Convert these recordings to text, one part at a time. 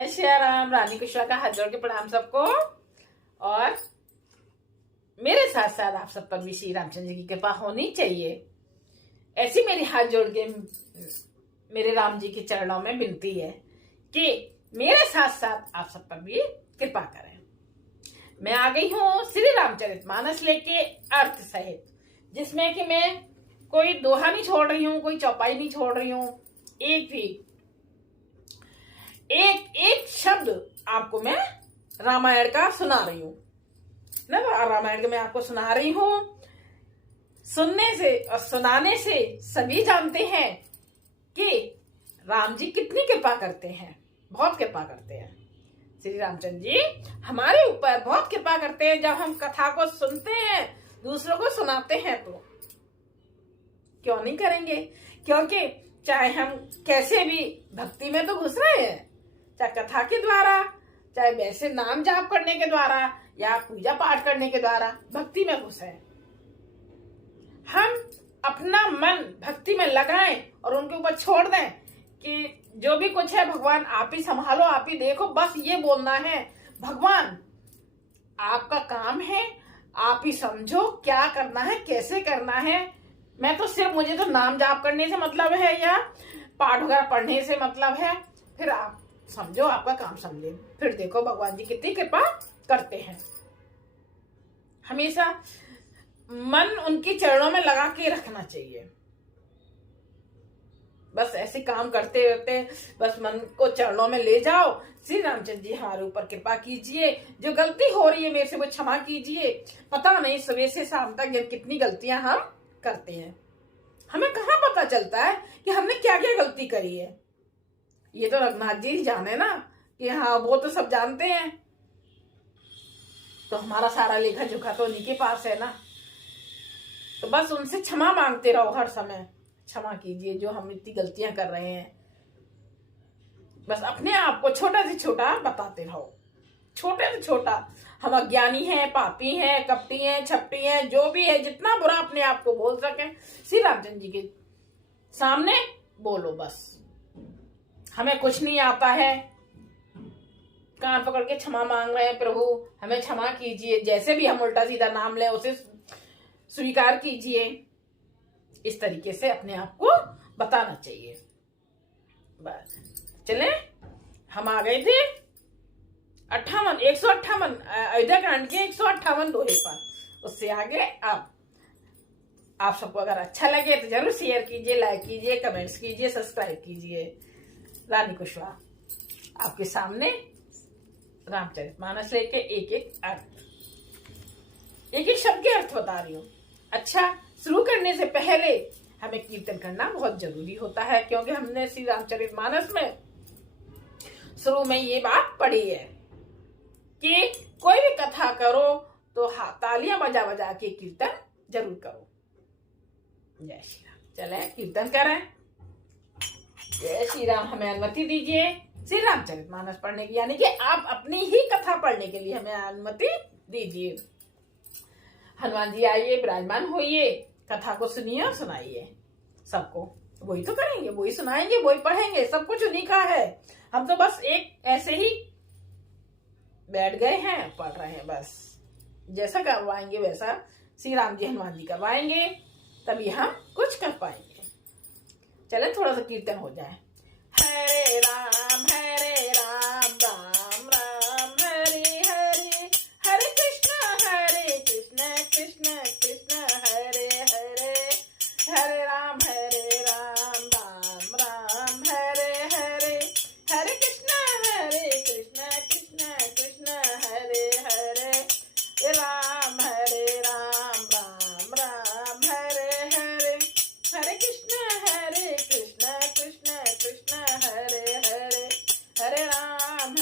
श्री राम। रानी कुशवा का हाथ जोड़ के प्रणाम सबको। और मेरे साथ साथ आप सब पर भी श्री रामचंद्र जी की कृपा होनी चाहिए, ऐसी मेरी हाथ जोड़ के मेरे राम जी के चरणों में विनती है कि मेरे साथ साथ आप सब पर भी कृपा करें। मैं आ गई हूँ श्री रामचरितमानस लेके अर्थ सहित, जिसमें कि मैं कोई दोहा नहीं छोड़ रही हूँ, कोई चौपाई नहीं छोड़ रही हूँ। एक एक शब्द आपको मैं रामायण का सुना रही हूँ ना। रामायण का मैं आपको सुना रही हूँ। सुनने से और सुनाने से सभी जानते हैं कि राम जी कितनी कृपा करते हैं, बहुत कृपा करते हैं। श्री रामचंद्र जी हमारे ऊपर बहुत कृपा करते हैं। जब हम कथा को सुनते हैं, दूसरों को सुनाते हैं, तो क्यों नहीं करेंगे? क्योंकि चाहे हम कैसे भी भक्ति में तो घुस रहे हैं, चाहे कथा के द्वारा, चाहे वैसे नाम जाप करने के द्वारा या पूजा पाठ करने के द्वारा भक्ति में घुसे। हम अपना मन भक्ति में लगाएं और उनके ऊपर छोड़ दें कि जो भी कुछ है भगवान आप ही संभालो, आप ही देखो। बस ये बोलना है, भगवान आपका काम है, आप ही समझो क्या करना है, कैसे करना है। मैं तो सिर्फ, मुझे तो नाम जाप करने से मतलब है या पाठ वगैरह पढ़ने से मतलब है। फिर आप समझो, आपका काम समझे, फिर देखो भगवान जी कितनी कृपा करते हैं। हमेशा मन उनके चरणों में लगा के रखना चाहिए। बस ऐसे काम करते रहते, बस मन को चरणों में ले जाओ। श्री रामचंद्र जी हमारे ऊपर कृपा कीजिए, जो गलती हो रही है मेरे से वो क्षमा कीजिए। पता नहीं सुबह से शाम तक कितनी गलतियां हम करते हैं, हमें कहाँ पता चलता है कि हमने क्या क्या गलती करी है। ये तो रघुनाथ जी जाने ना, कि हाँ वो तो सब जानते हैं, तो हमारा सारा लेखा जोखा तो उन्हीं के पास है ना। तो बस उनसे क्षमा मांगते रहो हर समय, क्षमा कीजिए जो हम इतनी गलतियां कर रहे हैं। बस अपने आप को छोटा से छोटा बताते रहो, छोटे से छोटा। हम अज्ञानी हैं, पापी हैं, कपटी हैं, छपटी हैं, जो भी है, जितना बुरा अपने आप को बोल सके श्री रामचंद्र जी के सामने बोलो। बस हमें कुछ नहीं आता है, कान पकड़ के क्षमा मांग रहे हैं, प्रभु हमें क्षमा कीजिए। जैसे भी हम उल्टा सीधा नाम लें उसे स्वीकार कीजिए। इस तरीके से अपने आप को बताना चाहिए। बस चले, हम आ गए थे 158 अयोध्या कांड के 158 दोहे पर। उससे आगे आप सबको अगर अच्छा लगे तो जरूर शेयर कीजिए, लाइक कीजिए, कमेंट्स कीजिए, सब्सक्राइब कीजिए। रानी कुशवा आपके सामने रामचरितमानस लेके एक एक अर्थ, एक एक शब्द के अर्थ बता रही हूँ। अच्छा, शुरू करने से पहले हमें कीर्तन करना बहुत जरूरी होता है, क्योंकि हमने श्री रामचरितमानस में शुरू में ये बात पढ़ी है कि कोई भी कथा करो तो तालियां बजा बजा के कीर्तन जरूर करो। जय श्री राम। चले कीर्तन करें। जय श्री राम। हमें अनुमति दीजिए श्री रामचरितमानस पढ़ने की, यानी कि आप अपनी ही कथा पढ़ने के लिए हमें अनुमति दीजिए। हनुमान जी आइए, विराजमान होइए, कथा को सुनिए और सुनाइए सबको। वही तो करेंगे, वही सुनाएंगे, वही पढ़ेंगे, सब कुछ उन्हीं का है। हम तो बस एक ऐसे ही बैठ गए हैं, पढ़ रहे हैं। बस जैसा करवाएंगे वैसा श्री राम जी हनुमान जी करवाएंगे, तभी हम कुछ कर पाएंगे। चले थोड़ा सा कीर्तन हो जाए। हरे राम राम राम हरे हरे, हरे कृष्ण कृष्ण कृष्ण हरे हरे, हरे राम राम राम हरे हरे, हरे कृष्ण कृष्ण कृष्ण हरे हरे, राम राम हरे हरे, हरे कृष्ण कृष्ण कृष्ण हरे हरे, हरे राम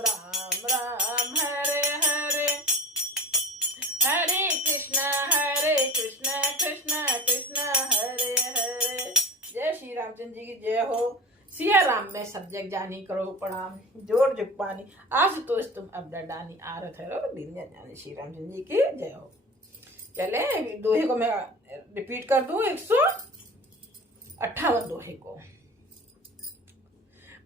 राम राम हरे हरे, हरे कृष्ण कृष्ण कृष्ण हरे हरे। जय श्री रामचंद्र जी की जय हो। सिया राम में सब जग जानी, करो प्रणाम जोड़ जुग पानी, आशुतोष तुम अब डानी, आरत है दिन जाने। श्री रामचंद्र जी की जय हो। चले दोहे को मैं रिपीट कर दूं, 158 दोहे को।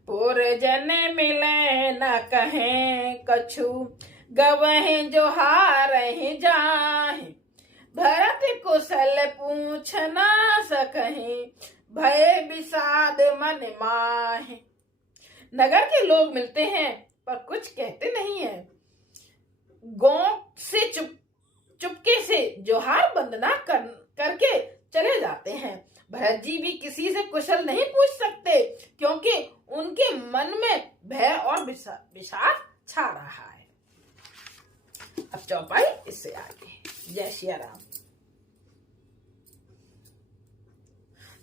पुरजन मिले न कहें कछु, गवह जो हारहि जाहि। भरत कुशल पूछ ना सकहीं, भय विषाद मन माहि। नगर के लोग मिलते हैं पर कुछ कहते नहीं है। गांव से चुपके से जोहार वंदना करके चले जाते हैं। भरत जी भी किसी से कुशल नहीं पूछ सकते, क्योंकि उनके मन में भय और विषाद छा रहा है। अब चौपाई इससे आगे। जय सिया राम।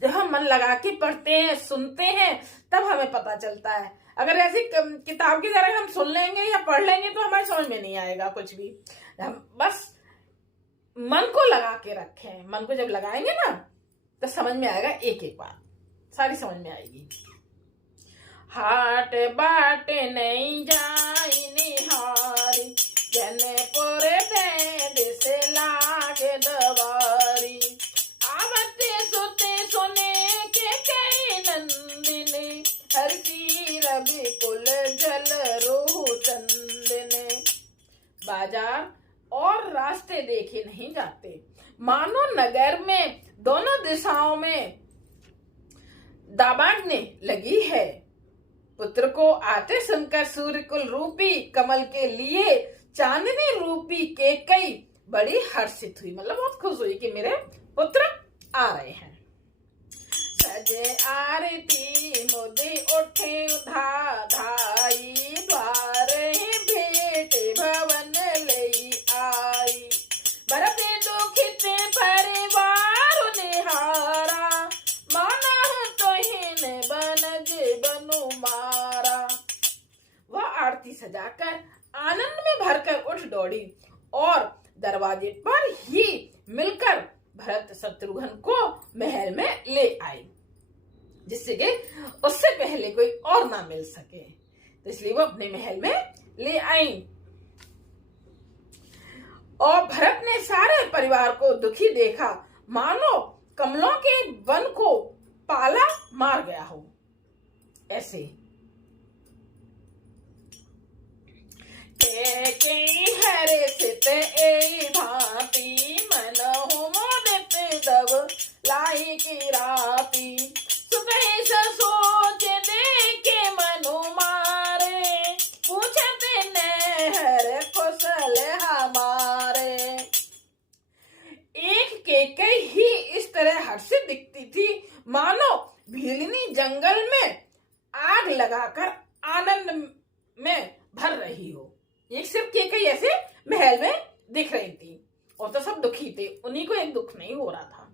जब हम मन लगा के पढ़ते हैं, सुनते हैं, तब हमें पता चलता है। अगर ऐसी किताब की तरह हम सुन लेंगे या पढ़ लेंगे तो हमारे समझ में नहीं आएगा कुछ भी। हम बस मन को लगा के रखें। मन को जब लगाएंगे ना तो समझ में आएगा, एक एक बात सारी समझ में आएगी। हाट बाट नहीं जाई निहारी, जनपुर बैद से लागे दवारी। आवते सुते सुने के कई नंदिनी, हरसी रवि कुल जल रोहु चंदने। बाजार और रास्ते देखे नहीं जाते, मानो नगर में दोनों दिशाओं में दाबांडने लगी है। पुत्र को आते सुनकर सूर्यकुल रूपी कमल के लिए चांदनी रूपी केकई बड़ी हर्षित हुई, मतलब बहुत खुश हुई कि मेरे पुत्र आ रहे हैं। सजे आरती मुदे उठे धाई, द्वार भेट भवन लई आई। भरत दुखित परिवार निहारा, माना तोहिन बनज बनु मारा। वह आरती सजाकर आनंद में भरकर उठ दौड़ी और दरवाजे पर ही मिलकर भरत शत्रुघ्न को महल में ले आई, जिससे कि उससे पहले कोई और ना मिल सके। तो इसलिए वो अपने महल में ले आई। और भरत ने सारे परिवार को दुखी देखा, मानो कमलों के वन को पाला मार गया हो। ऐसे के हरे सित ए भांति, मन हो मोदित दब लाई की राती। सुबह सोच देखे मनु मारे, पूछते नेहर कुशल हमारे। एक केकई ही इस तरह हर्षित दिखती थी, मानो भीलनी जंगल में आग लगाकर आनंद में भर रही हो। एक सिर्फ केकई ऐसे महल में दिख रही थी और तो सब दुखी थे, उन्हीं को एक दुख नहीं हो रहा था।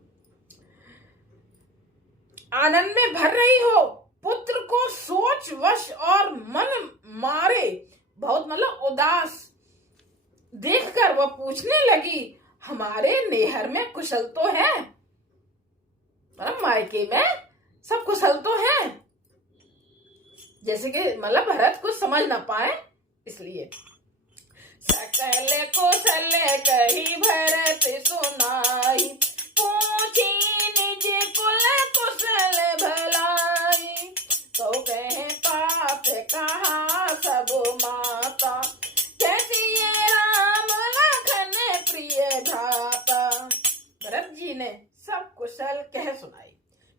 आनंद में भर रही हो, पुत्र को सोच वश और मन मारे बहुत मतलब उदास देखकर वह पूछने लगी, हमारे नेहर में कुशल तो है, मतलब मायके में सब कुशल तो है। जैसे कि मतलब भरत कुछ समझ ना पाए इसलिए। सकल कुशल कही भरत सुनाई, पूछी निज कुल कुशल भलाई। तो कहे पाप कहा सब माता, कैसी ये राम लखन प्रिय भ्राता। भरत जी ने सब कुशल कह सुनाई,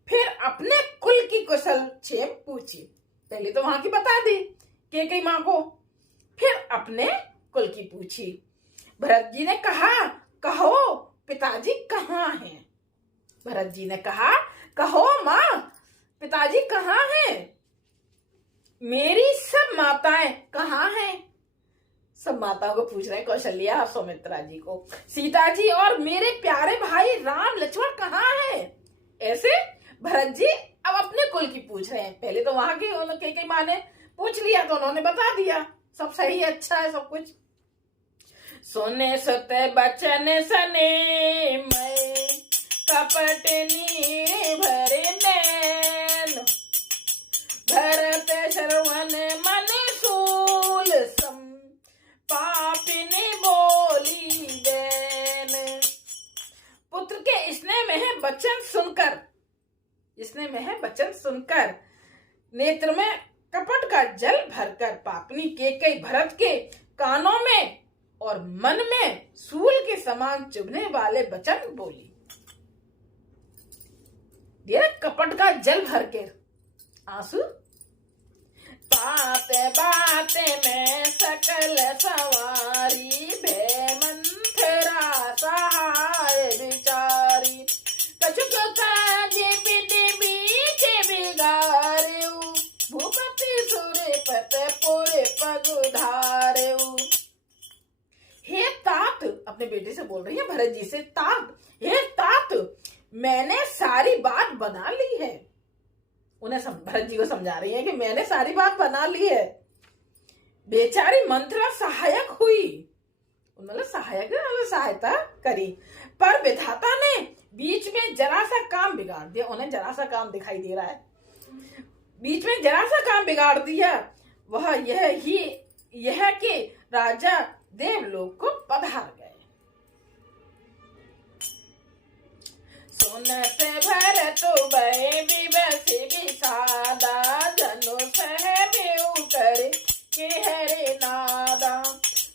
फिर अपने कुल की कुशल छेम पूछी। पहले तो वहां की बता दी केकई मां को, फिर अपने कुल की पूछी। भरत जी ने कहा, कहो पिताजी कहाँ हैं? भरत जी ने कहा, कहो मां पिताजी कहाँ हैं? मेरी सब माताएं कहाँ हैं? सब माताओं को पूछ रहे हैं, कौशल्या और सौमित्रा जी को। सीता जी और मेरे प्यारे भाई राम लक्ष्मण कहाँ हैं? ऐसे भरत जी अब अपने कुल की पूछ रहे हैं। पहले तो वहां की केकई मां ने पूछ लिया तो उन्होंने बता दिया सब सही है, अच्छा है सब कुछ। सुने सुत बचन सने मैं, कपट नीर भरे नैन। भरत श्रवण मन सूल सम, पापिनी बोली बैन। पुत्र के स्नेह में है वचन सुनकर, स्नेह में है वचन सुनकर नेत्र में कपट का जल भरकर पापनी केकई भरत के कानों में और मन में सूल के समान चुभने वाले वचन बोली। कपट का जल भर के आंसू। बाते बाते में सकल सवारी भे मंथरा सहाय विचारी कछुक काजे बिदि बीच बिगारेऊ भूपति सुरपत पुर पगुधारेऊ। हे तात, अपने बेटे से बोल रही है भरत जी से, तात, हे तात, मैंने सारी बात बना ली है। उन्हें भरत जी को समझा रही है कि मैंने सारी बात बना ली है। बेचारी मंत्रा सहायक हुई, मतलब सहायक सहायता करी, पर विधाता ने बीच में जरा सा काम बिगाड़ दिया। उन्हें जरा सा काम दिखाई दे रहा है, बीच में जरा सा काम बिगाड़ दिया। वह यह कि राजा देवलोक को पधार गए। सुनत भरत भय विवश विषादा धनुष है बेउ कर के हरे नादा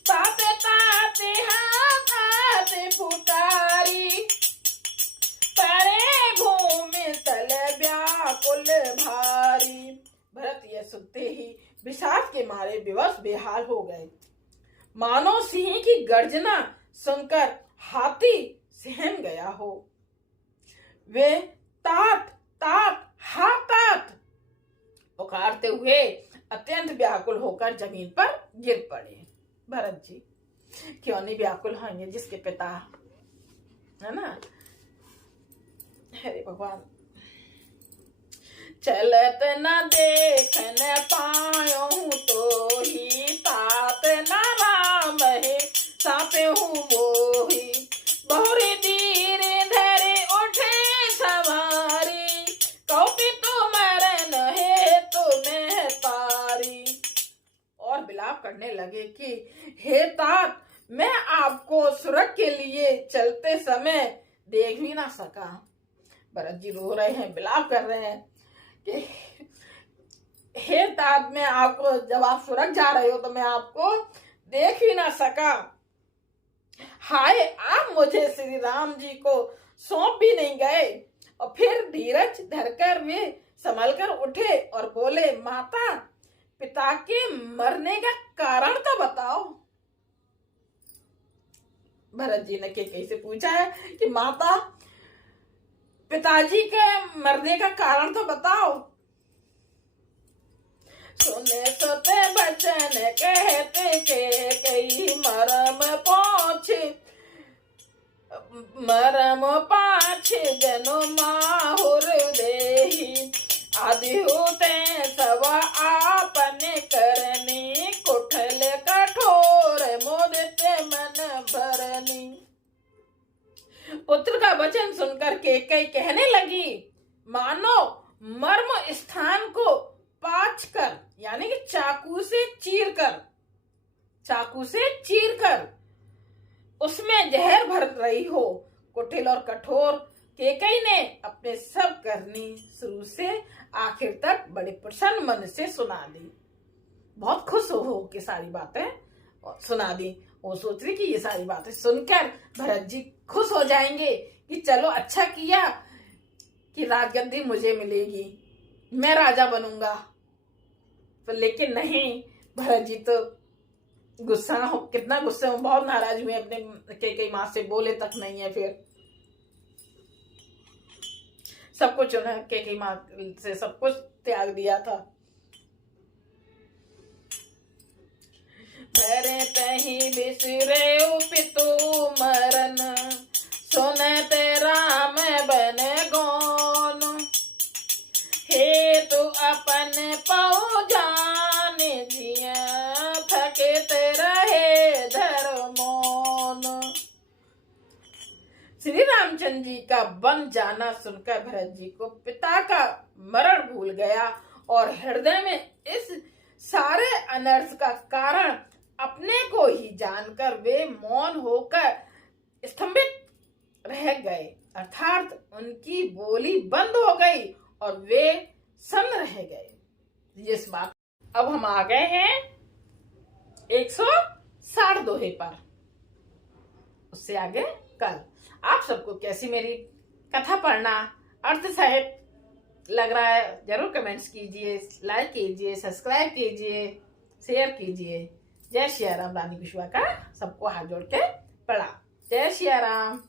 तात तात हाथ फुटारी परे भूमि तल व्याकुल भारी। भरत यह सुनते ही विषाद के मारे विवश बेहाल हो गए, मानो सिंह की गर्जना सुनकर हाथी सहम गया हो। वे तात तात हा तात पुकारते हुए अत्यंत व्याकुल होकर जमीन पर गिर पड़े। भरत जी क्यों नहीं व्याकुल होंगे जिसके पिता, है ना। अरे भगवान। चलत न देख न पायो तो ही तात न राम है सापे हूँ मोही बहुरी धीरे धरे उठे सवारी कौपी तो मरन है तुम्हें तारी। और विलाप करने लगे कि हे तात, मैं आपको सुरग के लिए चलते समय देख भी ना सका। भरत जी रो रहे हैं, विलाप कर रहे हैं कि हे तात, मैं आपको, जब आप सुरग जा रहे हो तो मैं आपको देख ही ना सका। हाय, आप मुझे श्री राम जी को सौंप भी नहीं गए। और फिर धीरज धरकर वे संभल कर उठे और बोले, माता, पिता के मरने का कारण तो बताओ। भरत जी ने कैसे पूछा है कि माता, पिताजी के मरने का कारण तो बताओ। सुने सुते बचन कहते के कई मरम पाछ जनो माहुर देही आदि होते सब आपने करनी कुठल कठोर मोदते मन भरनी। पुत्र का वचन सुनकर केकई कहने लगी, मानो मर्म स्थान को पाच कर, यानी कि चाकू से चीर कर उसमें जहर भर रही हो। कुटिल और कठोर केकई ने अपने सब करनी शुरू से आखिर तक बड़े प्रसन्न मन से सुना दी। बहुत खुश हो के सारी बातें सुना दी। वो सोच रही कि ये सारी बातें सुनकर भरत जी खुश हो जाएंगे कि चलो अच्छा किया कि राजगद्दी मुझे मिलेगी, मैं राजा बनूंगा। पर लेकिन नहीं, भरत जी तो गुस्सा हो, कितना गुस्से में, बहुत नाराज हुए, अपने केकई माँ से बोले तक नहीं है। फिर सब कुछ उन्हें केकई माँ से सब कुछ त्याग दिया था। भरे तही बिसरे पितु मरन सुनते राम बन गौन हे तू अपन पौ जान जिया थकेत रहे धर्मोन। श्री रामचंद्र जी का वन जाना सुनकर भरत जी को पिता का मरण भूल गया और हृदय में इस सारे अनर्थ का कारण अपने को ही जानकर वे मौन होकर स्तंभित रह गए, अर्थात उनकी बोली बंद हो गई और वे सन्न रह गए। जिस बात अब हम आ गए हैं 160 दोहे पर। उससे आगे कल। आप सबको कैसी मेरी कथा पढ़ना अर्थ सहित लग रहा है, जरूर कमेंट्स कीजिए, लाइक कीजिए, सब्सक्राइब कीजिए, शेयर कीजिए। जय श्री राम। रानी विश्वा का सबको हाथ जोड़ के प्रणाम। जय श्री राम।